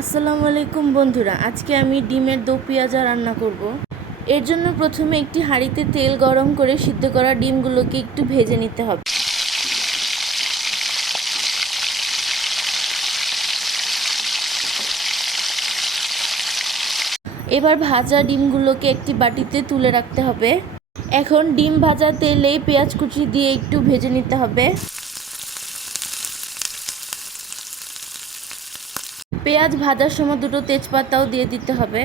আসসালামু আলাইকুম বন্ধুরা, আজকে আমি ডিমের দো পেঁয়াজা রান্না করব। এর জন্য প্রথমে একটি হাঁড়িতে তেল গরম করে সিদ্ধ করা ডিমগুলোকে একটু ভেজে নিতে হবে। এবার ভাজা ডিমগুলোকে একটি বাটিতে তুলে রাখতে হবে। এখন ডিম ভাজা তেলে পেঁয়াজ কুচি দিয়ে একটু ভেজে নিতে হবে। পেঁয়াজ ভাজার সময় দুটো তেজপাতাও দিয়ে দিতে হবে।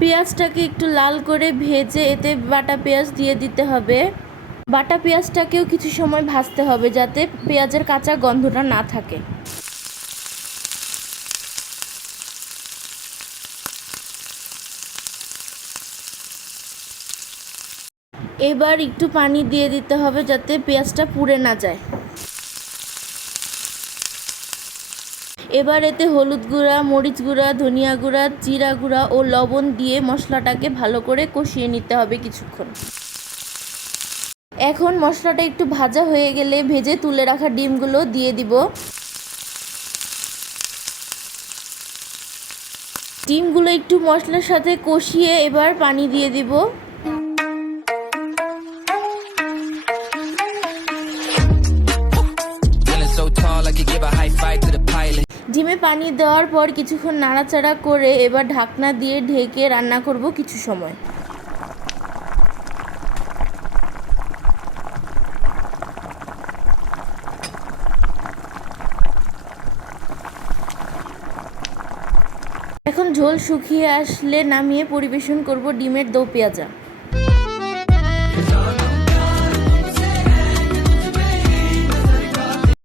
পেঁয়াজটাকে একটু লাল করে ভেজে এতে বাটা পেঁয়াজ দিয়ে দিতে হবে। বাটা পেঁয়াজটাকেও কিছু সময় ভাজতে হবে যাতে পেঁয়াজের কাঁচা গন্ধটা না থাকে। এবার একটু পানি দিয়ে দিতে হবে যাতে পেঁয়াজটা পুড়ে না যায়। এবার এতে হলুদ গুঁড়া, মরিচ গুঁড়া, ধনিয়া গুঁড়া, জিরা গুঁড়া ও লবণ দিয়ে মশলাটাকে ভালো করে কষিয়ে নিতে হবে কিছুক্ষণ। এখন মশলাটা একটু ভাজা হয়ে গেলে ভেজে তুলে রাখা ডিমগুলো দিয়ে দিব। ডিমগুলো একটু মশলার সাথে কষিয়ে এবার পানি দিয়ে দিব। ডিমে পানি দেওয়ার পর কিছুক্ষণ নাড়াচাড়া করে এবার ঢাকনা দিয়ে ঢেকে রান্না করব কিছু সময়। এখন ঝোল শুকিয়ে আসলে নামিয়ে পরিবেশন করব ডিমের দো পেঁয়াজা।